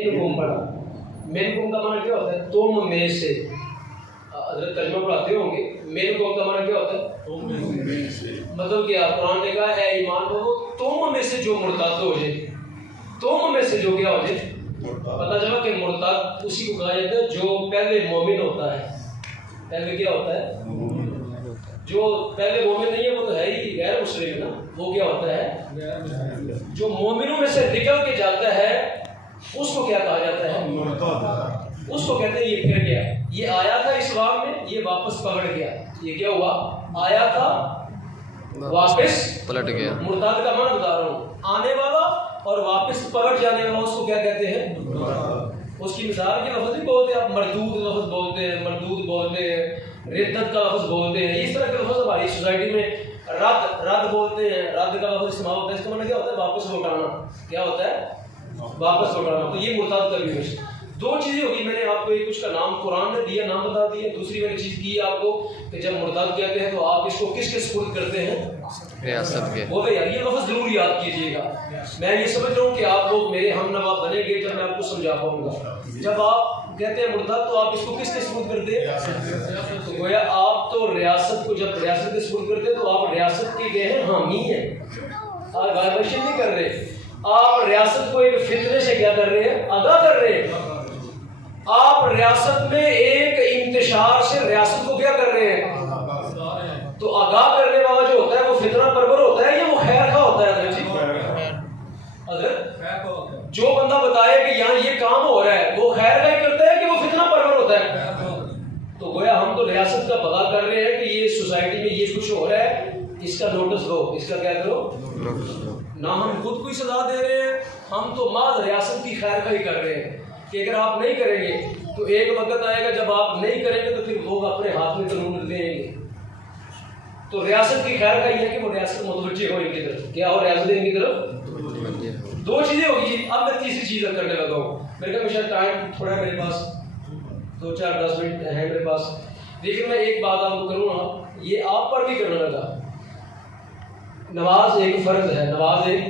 मिनकुम पढ़ा। मिनकुम का माना क्या होता है? तुम में से। हज़रत तर्जुमा पढ़ाते होंगे। मिनकुम का माना क्या होता है? तुम में से। मतलब क्या? कुरान ने कहा है ईमान वालों तुम में से जो मुर्ताद हो जाए, तुम में से जो क्या हो जाए। पता चला कि मुर्ताद उसी को कहा जाता है जो पहले मोमिन होता है। पहले क्या होता है? जो पहले मोमिन नहीं है वो तो है ही गैर मुस्लिम ना। वो क्या होता है? जो मोमिनों में से निकल के जाता है उसको क्या कहा जाता है? मुर्ताद। उसको कहते हैं ये फिर गया। ये आया था इस्लाम में, ये वापस पलट गया। ये क्या हुआ? आया था वापस पलट गया। मुर्ताद का माना बता रहा हूँ, आने वाला और वापस पलट जाने वाला उसको क्या कहते हैं? उसकी मिसाल के लफ्ज़ भी बोलते हैं। आप मरदूद लफ्ज़ बोलते हैं, मरदूद बोलते हैं, रिद्दत का लफ्ज़ बोलते हैं। इस तरह के लफ्ज़ हमारी सोसाइटी में रद्द बोलते हैं। रद्द का लफ्ज़ इस्तेमाल होता है। इसका मतलब क्या होता है? वापस लौटाना। क्या होता है? वापस लौटाना। तो ये मुर्ताद का भी है। दो चीज़ें होगी। मैंने आपको एक उसका नाम कुरान ने दिया, नाम बता दिया। दूसरी मैंने चीज़ की आपको कि जब मुर्ताद कहते हैं तो आप इसको किसके सुपुर्द करते हैं? रियासत के। वो भैया ये लफ्ज़ जरूर याद कीजिएगा। मैं ये समझ रहा हूँ कि आप लोग मेरे हम नवाब बनेंगे जब मैं आपको समझा पाऊंगा। जब आप कहते हैं मुर्ताद तो आप इसको किसके सुपुर्द करते हैं? तो गोया आप तो रियासत को जब रियासत के सुपुर्द करते हैं तो आप रियासत के गए हैं हामी हैं। आप वाइब्रेशन नहीं कर रहे। आप रियासत को एक फितरे से क्या कर रहे हैं? अदा कर रहे हैं। आप रियासत में एक इंतशार से रियासत को क्या कर रहे हैं? तो आगाह करने वाला जो होता है वो फितना परवर होता है या वो खैर का होता है? जो बंदा बताए कि यहाँ ये काम हो रहा है वो खैर का ही करता है कि वो फितना परवर होता है? तो गोया हम तो रियासत का पता कर रहे हैं कि ये सोसाइटी में ये कुछ हो रहा है, इसका नोटिस लो, इसका क्या करो ना। हम खुद को ही सजा दे रहे हैं, हम तो माज रियासत की खैर का ही कर रहे हैं कि अगर आप नहीं करेंगे तो एक वक्त आएगा जब आप नहीं करेंगे तो फिर लोग अपने हाथ में कानून देंगे। तो रियासत की खैर का ही है कि वो रियासत मुतवज्जे हो इनकी तरफ। क्या हो? रियासत इनकी तरफ। दो चीजें होगी। अब मैं तीसरी चीज करने लगा हूँ। मेरे ख्याल में शायद टाइम थोड़ा मेरे पास 2-4-10 मिनट है मेरे पास, लेकिन मैं एक बात आपको करूँगा, ये आप पर भी करने लगा। नमाज एक फर्ज है, नमाज एक,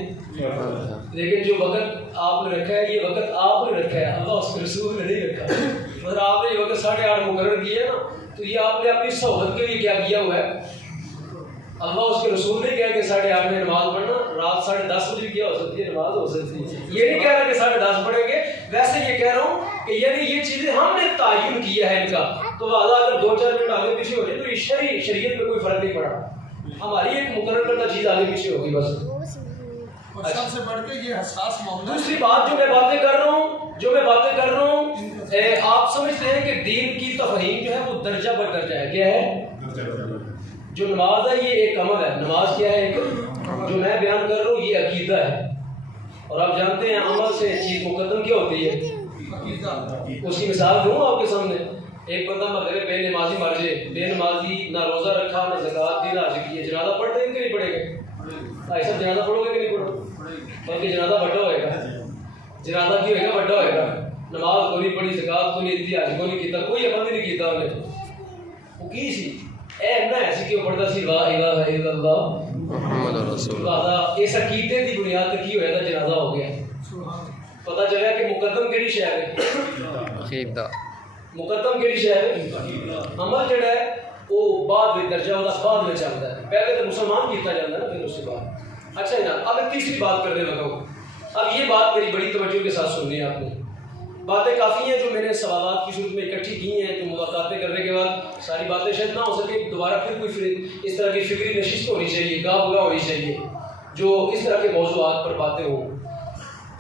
लेकिन जो वक्त आपने रखा है ये वक्त आपने रखा है, अल्लाह उसके रसूल ने नहीं रखा। मतलब आपने ये वक्त 8:30 मुकर्रर किया है ना, तो ये आपने अपनी सहूलत के लिए क्या किया हुआ है? अल्लाह उसके रसूल ने कहा कि 8:30 में नमाज पढ़ना, रात 10:30 बजे क्या हो सकती है? नमाज हो सकती है। ये नहीं कह रहा कि 10:30 पढ़ेंगे, वैसे ये कह रहा हूँ कि यानी ये चीज़ें हमने तायुन किया है इनका। तो अगर 2-4 मिनट आगे पीछे हो जाए तो इस शरीयत में कोई फर्क नहीं पड़ा। हमारी एक मुकर्रर करता चीज़ आगे पीछे होगी बस। सबसे बढ़ के ये हसास मामला। दूसरी बात जो मैं बातें कर रहा हूँ आप समझते हैं कि दीन की तफहीम जो है वो दर्जा बर दर्जा है। क्या है? जो नमाज है ये एक अमल है। नमाज क्या है? एक जो मैं बयान कर रहा हूँ ये अकीदा है। और आप जानते हैं अमल से चीज मुकद्दम क्या होती है? उसकी मिसाल दूँ आपके सामने। एक बंदा मतलब बेनमाजी मर जाए, बेनमाजी ना रोजा रखा ना ज़कात दी ना हज किए, जनाजा पढ़ते हैं कि नहीं पढ़ेंगे? ऐसा जनाजा पढ़ोगे कि नहीं पढ़ोगे? बल्कि जनाजा बड़ा होएगा। जनाजा की होएगा? बड़ा होएगा। नमाज को नहीं पढ़ी, ज़कात को नहीं दी, हज को नहीं किया, कोई अमल भी नहीं किया उन्हें। वो की सी ए ना ऐसे क्यों पढ़ता सी ला इलाहा इल्लल्लाह मुहम्मद रसूलुल्लाह। इस अकीदे की बुनियाद पे की होएगा जनाजा हो गया। पता चला कि मुकद्दम केड़ी शय है? अकीदा। मुकद्दम केड़ी शय है? अमल जड़ा है वो बाद में दर्जा वाला बाद में चलता है। पहले तो मुसलमान किया जाता है ना, फिर उसके बाद। अच्छा ना, अब मैं तीसरी बात करने लगा हूँ। अब ये बात मेरी बड़ी तवज्जो के साथ सुननी है आपने। बातें काफ़ी हैं जो मैंने सवालात की सूरत में इकट्ठी की हैं, जो मुलाकातें करने के बाद सारी बातें शायद ना हो सके, दोबारा फिर कोई इस तरह की फिक्री नशिस्त होनी चाहिए, गाह होनी चाहिए जो इस तरह के मौज़ूआत पर बातें हों।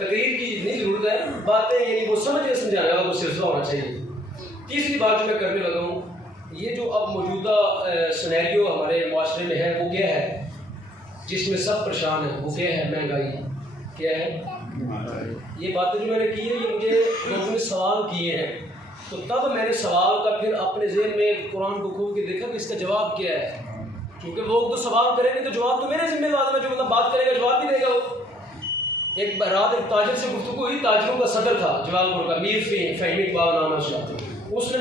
तकरीर की नहीं ज़रूरत है, बातें यानी वो समझने समझाने वाला कोई सिलसिला होना चाहिए। तीसरी बात जो मैं करने लगा हूँ, ये जो अब मौजूदा सिनेरियो हमारे माशरे में है वो क्या है? जिसमें सब परेशान है वो क्या है? महंगाई। क्या है? ये बातें जो मैंने की है ये मुझे लोगों ने सवाल किए हैं, तो तब मैंने सवाल का फिर अपने ज़हन में कुरान को खोल के देखा कि इसका जवाब क्या है। क्योंकि लोग तो सवाल करेंगे तो जवाब तो मेरे जिम्मेदार में, जो मतलब बात करेगा जवाब भी देगा वो। एक रात एक ताजिर से गुफ्तगू हुई, ताजिरों का सदर था जवालपुर का, मीर फ़हीम इकबाल नाम है उसका। उसने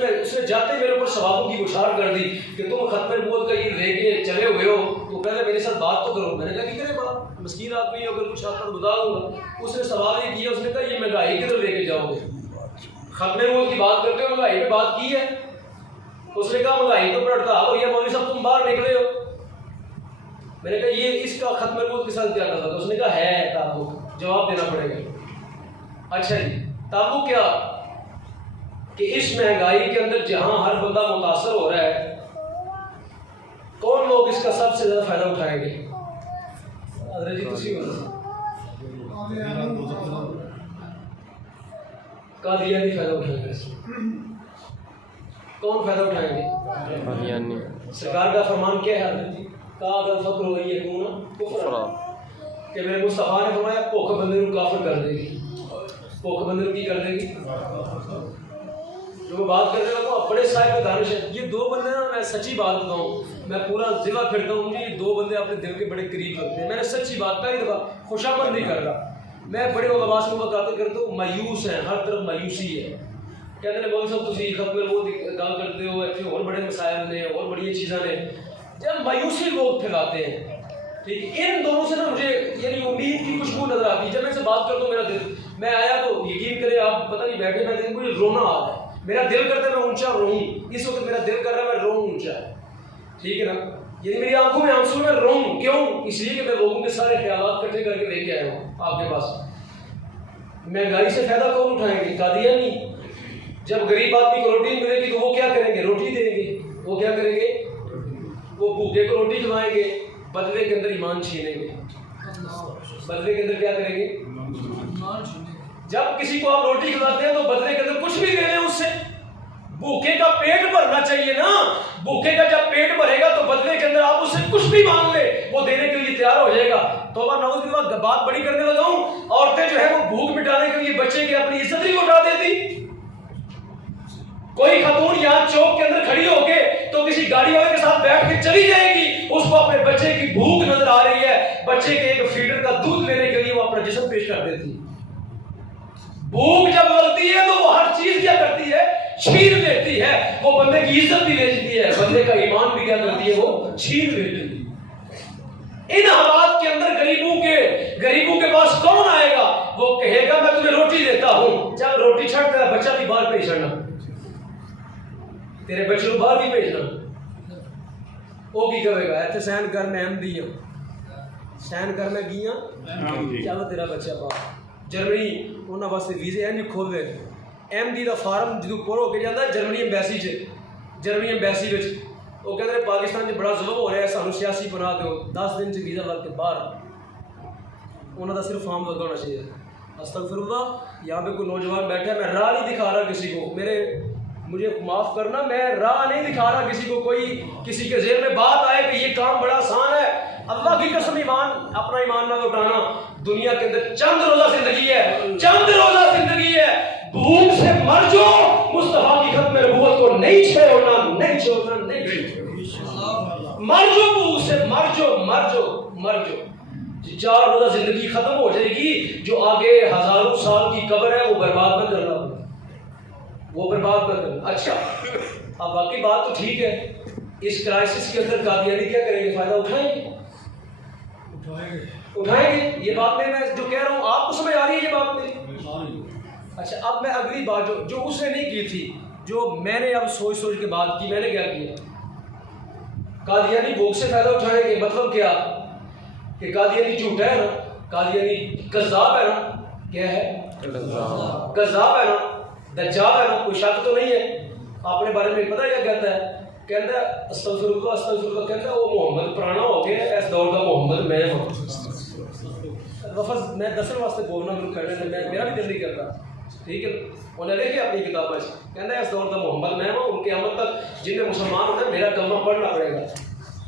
जाते मेरे ऊपर सवालों की उछाल कर दी कि तुम खत्म नबूवत का ये लेके चले हुए हो, तो वो कह रहे मेरे साथ बात तो करो। मैंने कहा कि करे बात, मस्कीन आदमी है, अगर कुछ आता तो बता दूंगा। उसने सवाल ये किया, उसने कहा ये महंगाई किधर लेके जाओगे, खत्मे वो की बात करते हो, महंगाई पे बात की है। उसने कहा महंगाई के ऊपर हड़ताल हो या मौलवी साहब तुम बाहर निकले हो। मैंने कहा ये इसका खत्म के साथ क्या करता था। उसने कहा है ताल्लुक, जवाब देना पड़ेगा। अच्छा जी, ताल्लुक क्या कि इस महंगाई के अंदर जहां हर बंदा मुतासर हो रहा है, कौन लोग इसका सबसे ज्यादा फायदा उठाएंगे? जी तुसी कादियानी फायदा उठाएंगे। कौन फायदा उठाएंगे? सरकार का फरमान क्या है? कि मेरे मुस्तफा ने फरमाया भुख बंदे को काफिर कर देगी, भुख बंदे को की कर देगी। जो मैं बात कर रहा हूँ बड़े साहिब दानिश है। ये दो बंदे ना, मैं सच्ची बात बताऊँ, मैं पूरा जिला फिरता हूँ, मुझे ये दो बंदे अपने दिल के बड़े करीब लगते हैं। मैंने सच्ची बात पहली दफ़ा खुशामद नहीं कर रहा, मैं बड़े उलमा से मुलाकात करता हूँ, मायूस हैं, हर तरफ मायूसी है। कहते हैं मौलवी साहब तुसी खत्म वो गल करते हो, इतने और बड़े मसाइल ने और बड़ी चीज़ा ने, जब मायूसी लोग फैलाते हैं। ठीक, इन दोनों से ना मुझे यानी उम्मीद की खुशबू नजर आती है। जब मैं इनसे बात करता हूँ मेरा दिल, मैं आया तो यकीन करें आप, पता नहीं बैठे बैठे मुझे रोना आ रहा है। मेरा दिल करता है मैं ऊंचा रोऊं, इस वक्त मेरा दिल कर रहा है मैं रोऊं ऊंचा, ठीक है ना। यानी मेरी आंखों में आंसू में रोऊं, क्यों? इसलिए कि मैं लोगों के सारे ख्यालात इकट्ठे करके लेके आया हूँ आपके पास। महंगाई से फायदा कौन उठाएंगे? कादियानी। जब गरीब आदमी को रोटी मिलेगी तो वो क्या करेंगे? रोटी देंगे। वो क्या करेंगे? वो भूखे को रोटी खिलाएंगे, बदले के अंदर ईमान छीनेंगे। बदले के अंदर क्या करेंगे? जब किसी को आप रोटी खिलाते हैं तो बदले के अंदर कुछ भी ले लें उससे। भूखे का पेट भरना चाहिए ना, भूखे का जब पेट भरेगा तो बदले के अंदर आप उससे कुछ भी मांग ले, वो देने के लिए तैयार हो जाएगा। तो अब नौजवान बात बड़ी करने लगा हूं, औरतें जो है वो भूख मिटाने के लिए बच्चे की अपनी इज्जत ही उठा देती। कोई खातून यहाँ चौक के अंदर खड़ी होके तो किसी गाड़ी वाले के साथ बैठ के चली जाएगी, उसको अपने बच्चे की भूख नजर आ रही है, बच्चे के एक फीडर का दूध लेने के लिए वो अपना जिस्म पेश कर देती है। भूख जब लगती है तो वो हर चीज क्या करती है? छीन लेती है। वो बंदे की इज्जत भी ले लेती है, बंदे का ईमान भी क्या करती है? वो छीन लेती है। इन हालात के अंदर गरीबों के पास कौन आएगा? वो कहेगा मैं तुम्हें रोटी देता हूं। जब रोटी छड़ तेरा बच्चा भी बाहर भेज छड़ना, तेरे बच्चे को बाहर भी भेजना, वो की करेगा? ऐसे सहन कर में अहम दिया, सहन कर में गिया, चलो तेरा बच्चा बाहर। जर्मनी उन्होंने वास्ते वीजे है नहीं खोले, MD का फार्म जो पूरा होकर जाता है जर्मनी एम्बेसी जर्मनी एम्बेसी में वो कहते हैं पाकिस्तान में बड़ा जुल्म हो रहा है, सानू सियासी बना दो, 10 दिन से वीज़ा लग के बाहर। उन्होंने सिर्फ फॉर्म लगा होना चाहिए। अस्तगफिरुल्लाह, यहाँ पे कोई नौजवान बैठा है, मैं राह नहीं दिखा रहा किसी को, मुझे माफ़ करना, मैं राह नहीं दिखा रहा किसी को। कोई किसी के ज़हन में बात आए कि ये काम बड़ा आसान है, अल्लाह की कसम ईमान, अपना ईमान ना लौटाना। दुनिया के अंदर चंद रोज़ा जिंदगी है, चंद रोज़ा जिंदगी है। भूख से मर जाओ, मुस्तफा की खत्म नबूवत को नहीं छोड़ना, नहीं छोड़ना, नहीं छोड़ना। मर जाओ, भूख से मर जाओ, मर जाओ, मर जाओ। 4 रोज़ा जिंदगी खत्म हो जाएगी, जो आगे हजारों साल की कब्र है वो बर्बाद न करना, वो बर्बाद न करना। अच्छा, अब बाकी बात तो ठीक है, इस क्राइसिस के अंदर कादियानी क्या करेंगे? फायदा उठाएंगे, उठाएंगे। ये बात मैं जो कह रहा हूँ आपको समझ आ रही है ये बात मेरी? अच्छा, अब मैं अगली बात जो उसने नहीं की थी, जो मैंने अब सोच के बात की, मैंने क्या किया? कादियानी भूख से फायदा उठाएंगे, मतलब क्या कि कादियानी झूठा है ना, कादियानी कज़्ज़ाब है ना, क्या है? कज़्ज़ाब है ना, दज्जाल है ना, कोई शक तो नहीं है। आपने बारे में पता क्या कहता है? कहता है अस्तगफिरुल्लाह, अस्तगफिरुल्लाह, कहता है वो मोहम्मद पुराना हो गया, इस दौर का मोहम्मद मैं हूँ। लफ्ज़ मैं दसन वास्ते बोलना शुरू कर रहे, मेरा भी दिल नहीं करता, ठीक है। उन्हें देखिए अपनी किताब में कहता है इस दौर का मोहम्मद मैं हूँ, उनके अमल तक जिन्हें मुसलमान होना है मेरा कलमा पढ़ना पड़ेगा।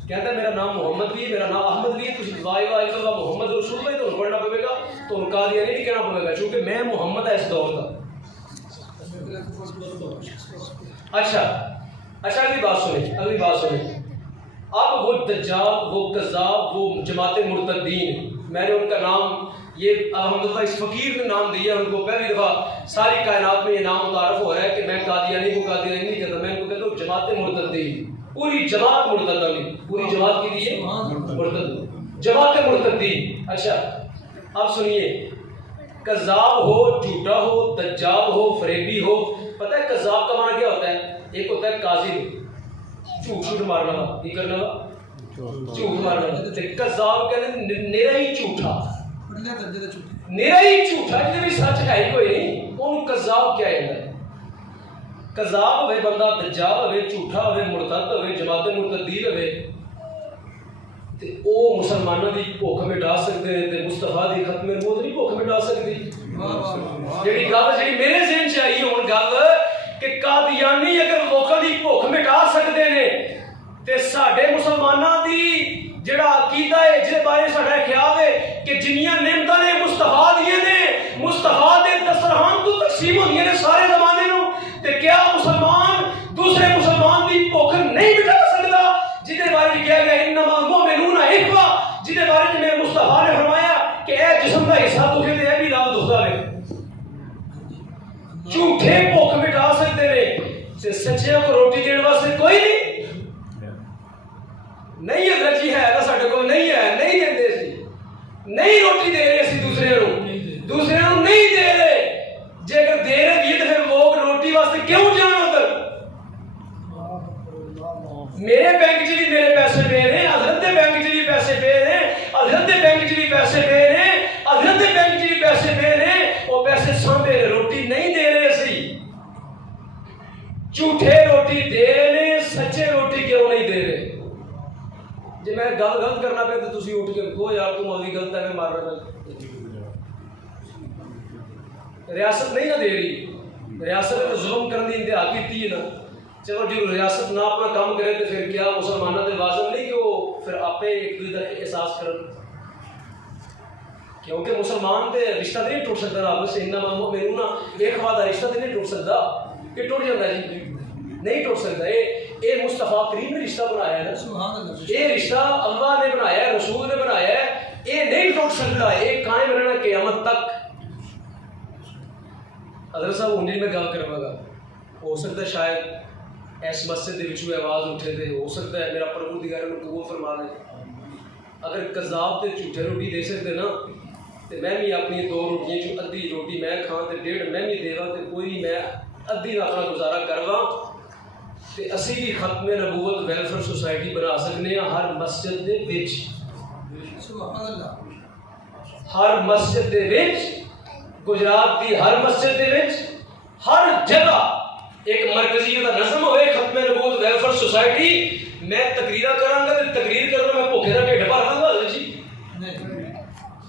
कहता है मेरा नाम मोहम्मद भी है, मेरा नाम अहमद भी है, तो ला इलाहा इल्लल्लाह मोहम्मद रसूलुल्लाह तो पढ़ना पड़ेगा, तो उनका नहीं कहना पड़ेगा, क्योंकि मैं मोहम्मद है इस दौर का। अच्छा, अगली बात सुनिए। अब वो दज्जाल, वो कज़्ज़ाब, वो जमात मुर्तदीन, मैंने उनका नाम ये अल्हम्दुलिल्लाह इस फ़कीर ने नाम दिया उनको। पहली दफ़ा सारी कायनात में ये नाम मुतारफ़ हो रहा है कि मैं कादियानी को कादियानी नहीं कहता, मैं उनको कहता हूँ जमात मुर्तदीन। पूरी जमात मुर्तद होगी, पूरी जमात की दी मुर्तद, जमात मुर्तदी। अच्छा अब सुनिए, कज़ाब हो, झूठा हो, दज्जाल हो, फरेबी हो। पता है कज़ाब का माना क्या होता है? एक होता है काज़िब, झूठ मारना, ये करना झूठ मारना। कज़ाब कहते निरा ही झूठा, निरा ही झूठा, जिसे भी सच है ही कोई नहीं, उन्हें कज़ाब क्या है? कज़ाब होवे बंदा दज्जाल होवे, झूठा होवे, मुर्तद होवे, जमात मुर्तदी होवे, ते ओ मुसलमानों की भुख मिटा सकते हैं, ते मुस्तफा दी खत्मे नबूवत नहीं भुख मिटा सकती। जेड़ी गल जेड़ी मेरे ज़हन च आई हुण गल कि कादियानी अगर लोकां दी भुख मिटा सकते ने, ते साडे मुसलमानां दी जेड़ा अकीदा है, जिहदे बारे साडा ख्याल है कि जिन्नियां नेमतां ने मुस्तफा दियां ने, मुस्तफा दे दस्तरखान तो तकसीम होंदियां ने सारे ज़माने नूं, ते क्या मुसलमान दूसरे मुसलमान दी भुख नहीं मिटा सकदा? जिहदे बारे में कहा गया इन्नमा मुमिनूना इख्वा, जिहदे बारे में मेरे मुस्तफा ने फरमाया कि ए जिस्म दा हिस्सा दुखे ते ए भी नाल दुखदा है। झूठे भुख मिटा सकते ने, ते सच्चे को रोटी देने वास्ते कोई नहीं हज़रत जी है ना, साडे कोल नहीं है, नहीं देंदे असीं, नहीं रोटी दे रहे असीं दूसरे नूं नहीं दे रहे। जेकर दे रहे भी तो फिर लोग रोटी वास्ते क्यों जान उधर? मेरे बैंक च भी मेरे पैसे पे ने, हज़रत दे बैंक च भी पैसे पे ने, हज़रत दे बैंक च भी पैसे पे ने, हज़रत दे बैंक च भी पैसे पे ने, वो पैसे सांभे रोटी नहीं दे रहे असीं। झूठे रोटी दे रहे ने, सच्चे रोटी क्यों नहीं दे रहे? जे मैं गलत करना पे तो तुसी उठ के कहो यार तू अभी गलत है, मैं मार रहा था। रियासत नहीं ना दे रही, रियासत ने जुल्म करने की इंतहा की है ना। चलो जो रियासत ना अपना काम करे तो फिर क्या मुसलमानों के वाजिब नहीं कि वो फिर आपे एक दूसरे का एहसास करन? क्योंकि मुसलमान ते रिश्ता नहीं टूट सकता ना, आपस इन्नमा मुमिनूना इख्वा दा रिश्ता नहीं टूट सकता, कि टूट जाता है जी, नहीं टूट सकता। ये मुस्तफा करीम ने रिश्ता बनाया है ना, ये रिश्ता अल्लाह ने बनाया है, रसूल ने बनाया है, ये नहीं टूट सकता, ये कायम रहना क़यामत तक। हज़रत साहब उन्हीं में गल करवागा, हो सकता है शायद इस मस्जिद के आवाज़ उठे थे, हो सकता है मेरा परवरदिगार उन्हें कबूल फरमा ले। अगर कज़ाब ते झूठे रोटी दे सकते ना, तो मैं भी अपनी 2 रोटियां चो अद्धी रोटी मैं खां तो 1.5 मैं भी देवां, तो कोई मैं अद्धी का अपना गुजारा करवां, तो असी भी खत्मे नबूवत वेलफेयर सोसाइटी बना सकते हैं हर मस्जिद दे विच। हर मस्जिद दे विच, गुजरात की हर मस्जिद दे विच, हर जगह एक मरकजी का नज़म होए खत्मे नबूवत वेलफेयर सोसाइटी। मैं तकरीरा करांगा तो तकरीर करना मैं भुखे का ढिड भर लांगा जी,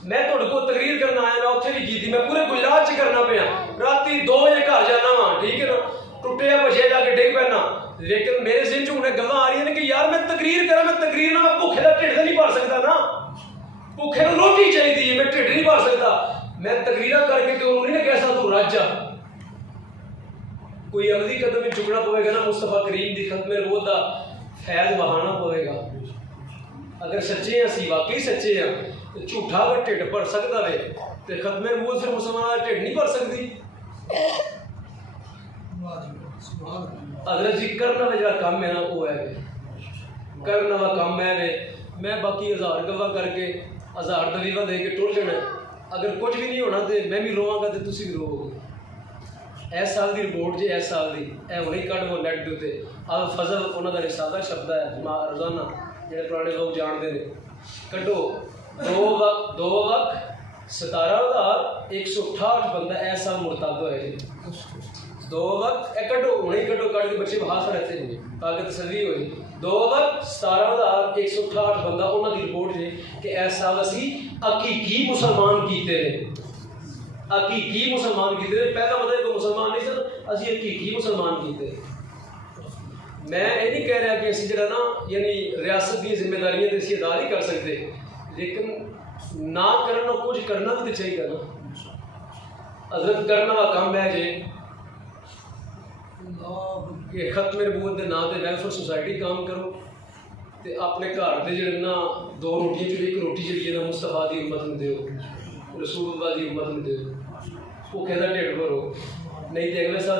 मैं तुहाडे कोल तकरीर करना आया, मैं उत्थे भी कीती, मैं पूरे गुजरात च करना पिया। राती 2 बजे घर जाना वा, ठीक है ना, टुटे भजे जाके डिग पैना, लेकिन मेरे ज़हन च हुणे गल्लां आ रही ने कि यार मैं तकरीर करा, मैं तकरीर ना मैं भुखे का ढिड नहीं भर सकता ना, भुखे नूं रोटी चाहिए, मैं ढिड नहीं भर सकता। मैं तकरीरा करके तो उन्होंने नहीं कह सकता तू रज जा, कोई अमली कदम भी चुकना पवेगा ना, मुस्तफा करीम की खत्मे नबूवत का फैज़ बहाना पवेगा। अगर सच्चे हैं, असीं वाकई सच्चे हैं, तो झूठा अगर ढिड भर सकता है तो खत्मे नबूवत फिर मुसलमान का ढिड नहीं भर सकती। हज़रत जी करने वाला जो काम है ना, वो है करने वाला काम है। मैं बाकी 1000 गल्लां करके 1000 दलीलां दे के टुर जाना, अगर कुछ भी नहीं होना तो मैं भी रोवांगा तो तुसी भी रोवोगे। इस साल की रिपोर्ट जी, इस साल की हुणे कढ़ वो नेट के उत्ते अल फजल उन्होंने का रिसाला शब्द है रोजाना, जो पुराने लोग जानते हैं, कड्डो 2 लाख 17,168 बंदा इस साल मुर्तद होया जी। 2 लाख कड्डो हुणे कड्डो कढ़ के बच्चे बाहर रहते हैं ताकि तसल्ली होई। 2,17,168 बंदा उन्होंने रिपोर्ट है कि इस साल असी हकीकी मुसलमान कीते ने, हकीकी मुसलमान कीते। पहला मतलब कोई मुसलमान नहीं सर, असी हकीकी मुसलमान कीते। मैं ये नहीं कह रहा कि असी जरा ना यानी रियासत की जिम्मेदारियां असी अदा नहीं कर सकते, लेकिन ना करना कुछ करना भी तो चाहिए ना। हजरत करना का काम है जे कि खत्मे नबूवत के नाम से वेलफेयर सोसाइटी काम करो, तो अपने घर के जो ना 2 रोटियां चो 1 रोटी जी ना मुस्तफा की उम्मत में दो, रसूलुल्लाह की उम्मत में दो, भुखे का ढिड भरो, नहीं तो अगले साल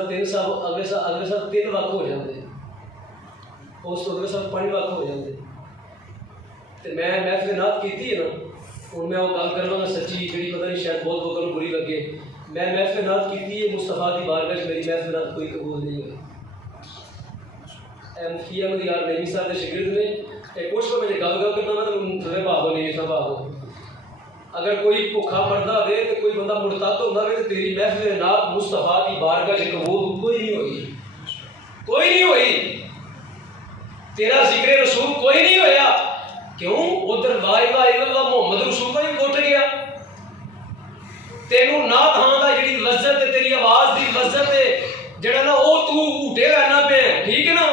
3 लाख हो जाते। उस तो सब 5 लाख हो जाते। तो मैं महफिल नात की है ना, हूँ मैं वो गल कर लगा सच्ची जी, पता नहीं शायद बहुत लोगों को बुरी लगे। मैं महफिल नात की है, मुस्तफा की बारगाह मेरी महफिल नात कोई कबूल नहीं हुई। मुफ्ती अहमद यार नईमी साहब के शिगिर्द ने कुछ तो मैं गल करना मैं तो थोड़े भागो नहीं था भागो। अगर कोई भुखा मरदा हो तो कोई बंदा मुर्तद होता है तो तेरी महफिल नात मुस्तफा की बारगाह कबूल कोई नहीं हुई, कोई नहीं हुई। तेरा जिक्र रसूल कोई नहीं होया। क्यों? उधर ला इलाहा इल्लल्लाह मुहम्मद रसूल का ही घुट गया। तेनू ना थां दा जिहड़ी लज्जत है, तेरी आवाज़ दी लज्जत है जिहड़ा ना वो तू ऊटे रहना पे, ठीक है ना।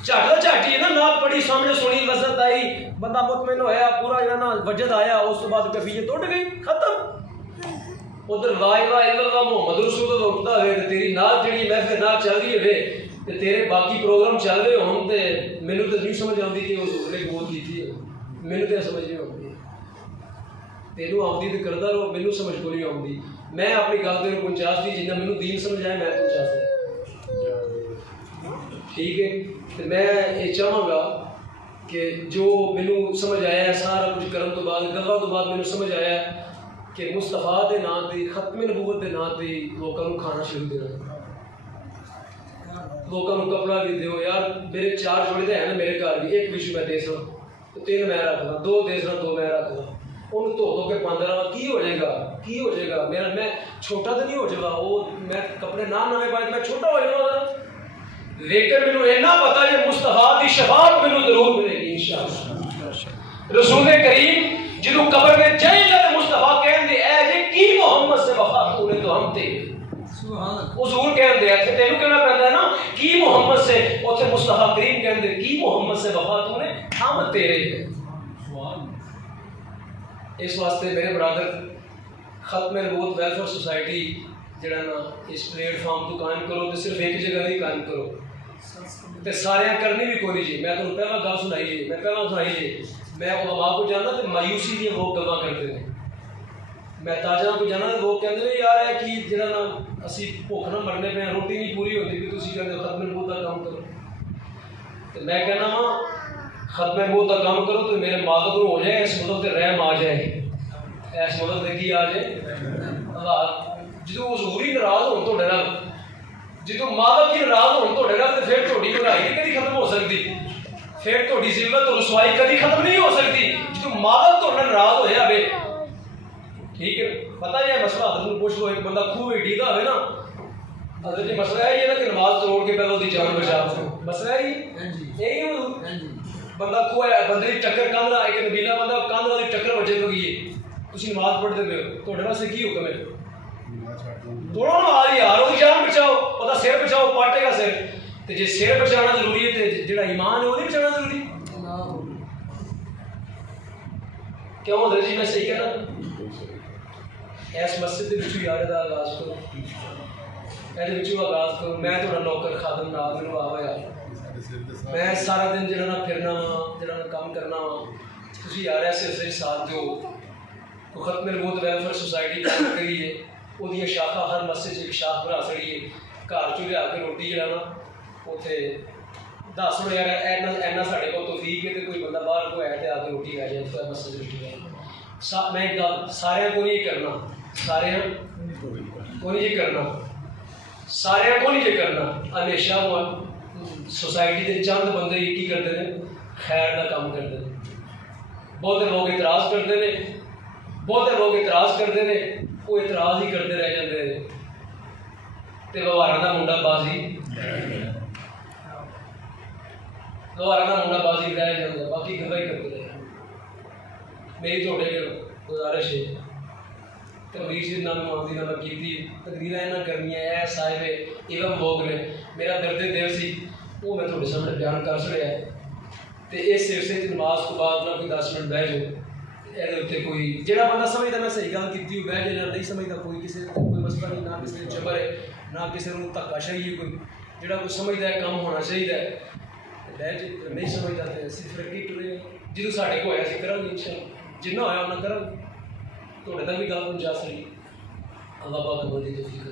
झट झाटी है ना, नात पढ़ी सामने सुनी लज्जत आई, बंदा मुतमिन होया, पूरा जिहड़ा ना वजद आया, उस तो बाद कैफियत उठ गई, खत्म। उधर ला इलाहा इल्लल्लाह मुहम्मद रसूल का उठता है तो तेरी नात जिहड़ी महफिल नात चल रही है ते तेरे बाकी प्रोग्राम चल रहे होण ते मैनू तो नहीं समझ आती कि उस ने बोल की थी। मैनू तो समझ नहीं आती, तेनू आती तो करता रहो, मैनू समझ को नहीं आती। मैं अपनी गल तेन पहुँचा दी जिन्ना मैनू दीन समझ आया मैं पहुँचा सकता, ठीक है। तो मैं ये चाहांगा कि जो मैनू समझ आया है सारा कुछ करने तो बाद गल्लां तो बाद मैनू समझ आया कि मुस्तफा के नाम से खत्म नबूवत के नाम से लोगों को खाना शुरू देना, लोगों को कपड़ा भी दो। यार मेरे 4 जोड़े तो है ना मेरे घर भी, एक विशु मैं दे सक तो 3 मैं रखदा, 2 दे सक 2 मैं रखदा, उन्हें धो के 15 की हो जाएगा, की हो जाएगा मेरा। मैं छोटा तो नहीं हो जाएगा वो, मैं कपड़े ना नवे पाए मैं छोटा हो जाऊँगा। लेकिन मैनू इन्ना पता है मुस्तफा की शफाअत मैनू जरूर मिलेगी इंशाअल्लाह। रसूल करीम जो कब्र में जाएगा तो मुस्तफा कहते ऐ जे की मोहम्मद से वफा तूने तो हम थे हुजूर कहते हैं तेनू कहना पैंदा है ना की मोहम्मद से, उथे मुस्तफा करीम कहते की मोहम्मद से वफा तूने हम तेरे। इस वास्ते मेरे ब्रदर खत्म नबूवत वेलफेयर सोसाइटी जड़ा ना इस प्लेटफॉर्म को कायम करो तो सिर्फ एक जगह नहीं कायम करो तो सारे करनी भी कोई जी। मैं तुम्हें पहला गल सुनाई जी, मैं पहला सुनाई जी, मैं उलमा को जाना तो मायूसी दी वो गल्लां करते हैं। मैं ताजा को जाना तो वो कहते हैं यार है कि जरा ना असी भुख ना मरने पे रोटी नहीं पूरी होती भी तुम कहते खत्म नबूवत का काम करो। तो मैं कहना वा खत्म नबूवत का काम करो तो मेरे मालिक को हो जाए, इस मुल्क से रहम आ जाए, इस मुल्क से की आ जाए अल्लाह। जो हजूर ही नाराज हो तो नाल, जो मालिक ही नाराज हो तो नाल, फिर थोड़ी बुराई कभी खत्म हो सकती, फिर थोड़ी जिल्लत और रसवाई कभी खत्म नहीं हो सकती। जो मालिक तो नाराज हो जाए, ठीक है। पता है मसला हजरत पूछ लो, एक बंदा खूह में डीगा हो ना, हजरत जी मसला है ये ना कि नमाज तोड़ के पहले उसकी जान बचा सको, मसला है यही। बंदा खूह है, बंदे की टक्कर कंधा, एक नबीला बंदा कंधा की टक्कर वजे लगी है, तुम नमाज पढ़ते पे हो, थोड़े वास्ते की हुक्म है? तोड़ो नमाज यार, उसकी जान बचाओ, उसका सिर बचाओ, पाटेगा सिर। तो जे सिर बचाना जरूरी है तो जो ईमान है वो नहीं बचाना जरूरी? क्यों हजरत जी मैं सही कहना? इस मस्जिद के यार का आगाज करो, ये आगाज करो। मैं थोड़ा नौकर खादम ना मैनू आया, मैं सारा दिन जो फिरना वा जो काम करना वा, तुम यार ऐसे साथ दो। तो खत्म नबूवत वेलफेयर सोसाइटी काम करी है, वो शाखा हर मस्जिद एक शाख बना सड़ी है। घर चो लिया के रोटी जरा ना उथे दस हो यार इन्ना साढ़े को तौफीक है तो कोई बंदा बाहर को है तो आके रोटी खा जाए मस्जिद रोटी खाए। मैं एक गल सारे को नहीं करना, सारे को नहीं करना, सारे को नहीं करना। हमेशा सोसाइटी के चंद बंदे की करते हैं खैर का काम करते हैं। बहुते लोग इतराज़ करते हैं, बहुते लोग इतराज़ करते हैं, वो इतराज़ ही करते रह जाते हैं तो व्यवहार का मुंडा बाजी व्यवहार का मुंडा बाजी रह जाता, बाकी गल्लां ही करते रहे। मेरी थोड़े गुजारिश है तकरीर ना मैं मानती ना मैं की तकरीर इन्हें करनी है साहिब एवं लोग ने मेरा दर्द दिल सी वो मैं थोड़े सामने बयान कर छड़िया तो इस सिलसिले नमाज तो बाद ना कोई 10 मिनट बह जाओ ये उत्ते कोई जो बंदा समझता मैं सही गल की बह जाए, नहीं समझता कोई किसी कोई मसला नहीं, ना किसी जबर है ना किसी को धक्काशाही है, कोई जो कुछ समझता है काम होना चाहिए बह जाए, नहीं समझता तो सिर्फ रखी टुरे जो साढ़े को होया करा जिन्ना होया उन्ना करा थोड़े तक भी गल पहुँचा सकी। अल्लाह पाक कबूल दी तौफीक।